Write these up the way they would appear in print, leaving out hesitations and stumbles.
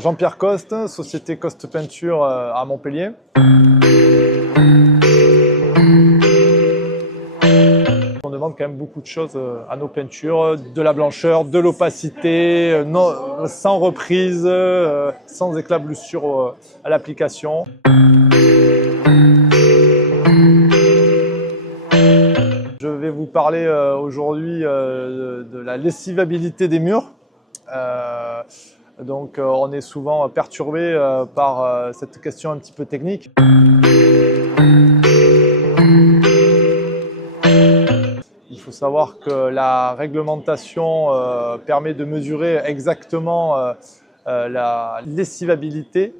Jean-Pierre Coste, société Coste Peinture à Montpellier. On demande quand même beaucoup de choses à nos peintures, de la blancheur, de l'opacité, sans reprise, sans éclaboussure à l'application. Je vais vous parler aujourd'hui de la lessivabilité des murs. Donc on est souvent perturbé par cette question un petit peu technique. Il faut savoir que la réglementation permet de mesurer exactement la lessivabilité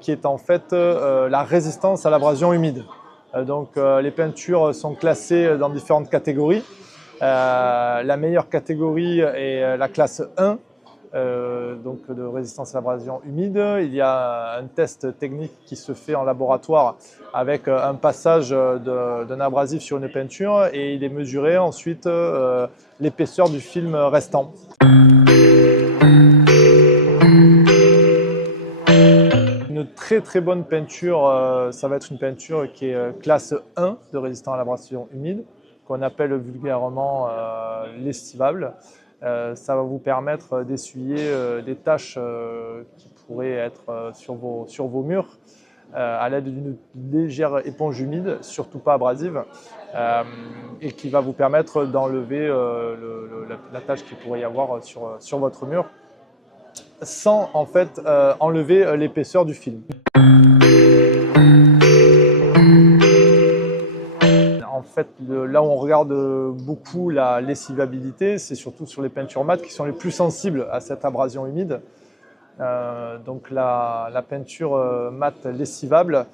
qui est en fait la résistance à l'abrasion humide. Donc les peintures sont classées dans différentes catégories. La meilleure catégorie est la classe 1, donc de résistance à l'abrasion humide. Il y a un test technique qui se fait en laboratoire avec un passage d'un abrasif sur une peinture et il est mesuré ensuite l'épaisseur du film restant. Une très bonne peinture, ça va être une peinture qui est classe 1 de résistance à l'abrasion humide, qu'on appelle vulgairement lessivable. Ça va vous permettre d'essuyer des taches qui pourraient être sur vos murs à l'aide d'une légère éponge humide, surtout pas abrasive, et qui va vous permettre d'enlever la tache qu'il pourrait y avoir sur votre mur, sans en fait enlever l'épaisseur du film. En fait, là où on regarde beaucoup la lessivabilité, c'est surtout sur les peintures mates qui sont les plus sensibles à cette abrasion humide. Donc la peinture mate lessivable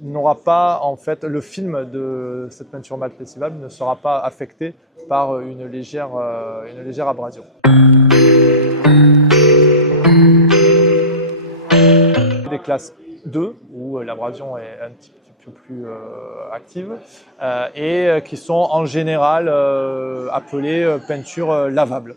n'aura pas, en fait, le film de cette peinture mate lessivable ne sera pas affecté par une légère abrasion. Des classes 2 où l'abrasion est un petit peu plus active et qui sont en général appelées peintures lavables.